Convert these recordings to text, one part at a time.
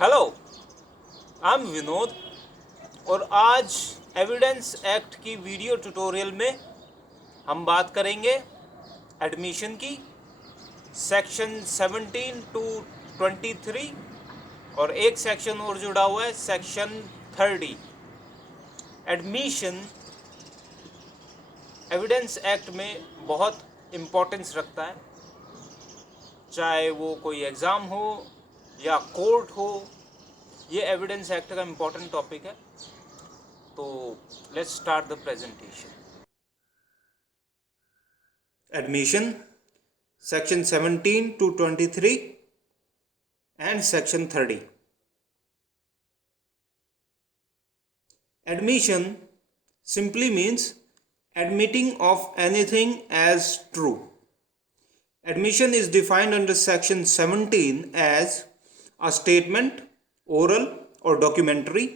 Hello, I am Vinod और आज evidence act की वीडियो ट्यूटोरियल में हम बात करेंगे एडमिशन की सेक्शन 17 टू 23 और एक सेक्शन और जुड़ा हुआ है सेक्शन 30। एडमिशन एविडेंस एक्ट में बहुत इम्पोर्टेंस रखता है, चाहे वो कोई एग्ज़ाम हो या कोर्ट हो। ये एविडेंस एक्ट का इम्पोर्टेंट टॉपिक है। तो let's start the presentation. Admission section 17 to 23 and section 30. Admission simply means admitting of anything as true. Admission is defined under section 17 as a statement, oral or documentary,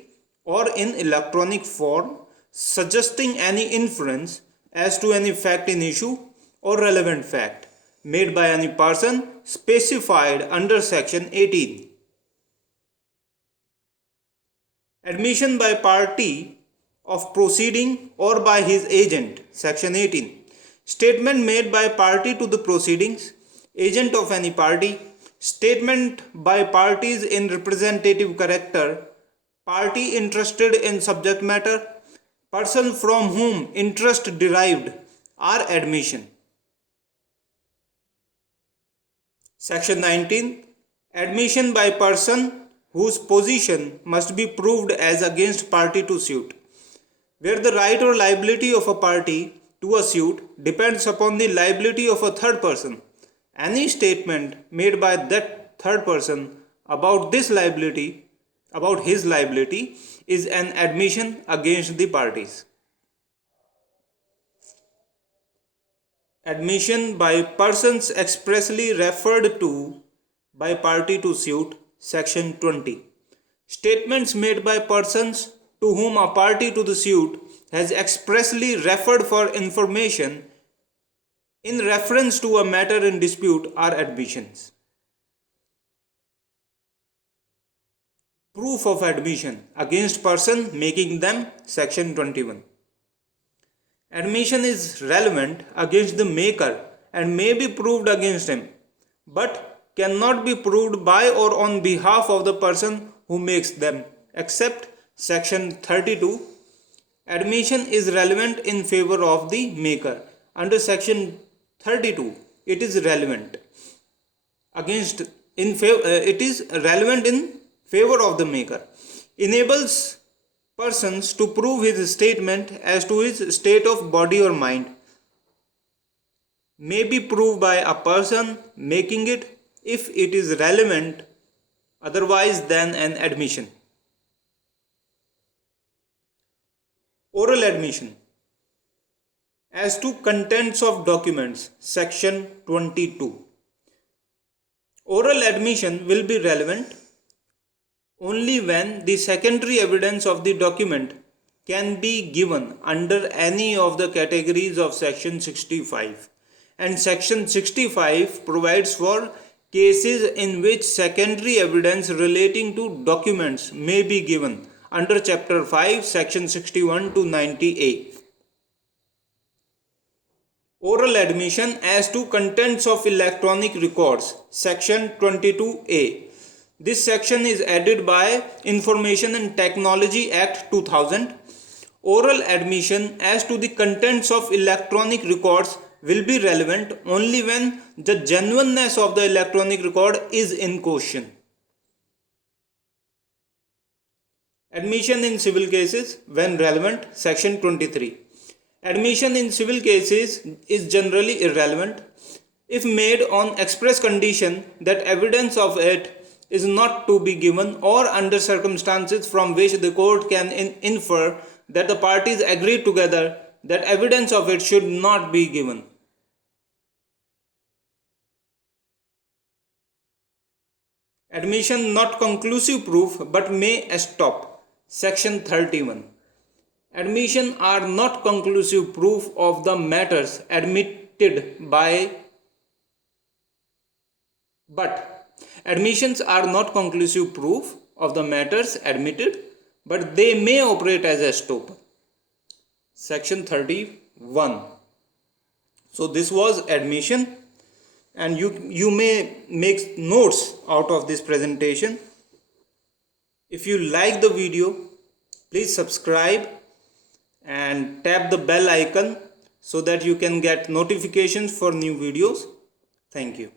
or in electronic form, suggesting any inference as to any fact in issue or relevant fact made by any person specified under section 18. Admission by party of proceeding or by his agent, section 18. Statement made by party to the proceedings, agent of any party, statement by parties in representative character, party interested in subject matter, person from whom interest derived are admission. Section 19. Admission by person whose position must be proved as against party to suit, where the right or liability of a party to a suit depends upon the liability of a third person. Any statement made by that third person about his liability is an admission against the parties. Admission by persons expressly referred to by party to suit, section 20. Statements made by persons to whom a party to the suit has expressly referred for information in reference to a matter in dispute are admissions. Proof of admission against person making them, section 21. Admission is relevant against the maker and may be proved against him, but cannot be proved by or on behalf of the person who makes them, except section 32. Admission is relevant in favor of the maker. Under section 32, it is relevant in favor of the maker. Enables persons to prove his statement as to his state of body or mind. May be proved by a person making it if it is relevant otherwise than an admission. Oral admission. As to contents of documents, section 22. Oral admission will be relevant only when the secondary evidence of the document can be given under any of the categories of section 65, and section 65 provides for cases in which secondary evidence relating to documents may be given under chapter 5 section 61 to 90A. Oral admission as to contents of electronic records, section 22A. This section is added by Information and Technology Act 2000. Oral admission as to the contents of electronic records will be relevant only when the genuineness of the electronic record is in question. Admission in civil cases when relevant, section 23. Admission in civil cases is generally irrelevant if made on express condition that evidence of it is not to be given or under circumstances from which the court can infer that the parties agree together that evidence of it should not be given. Admission not conclusive proof but may stop, section 31. Admission are not conclusive proof of the matters admitted by but admissions are not conclusive proof of the matters admitted, but they may operate as a stopper. Section 31. So this was admission, and you may make notes out of this presentation. If you like the video, please subscribe and tap the bell icon so that you can get notifications for new videos. Thank you.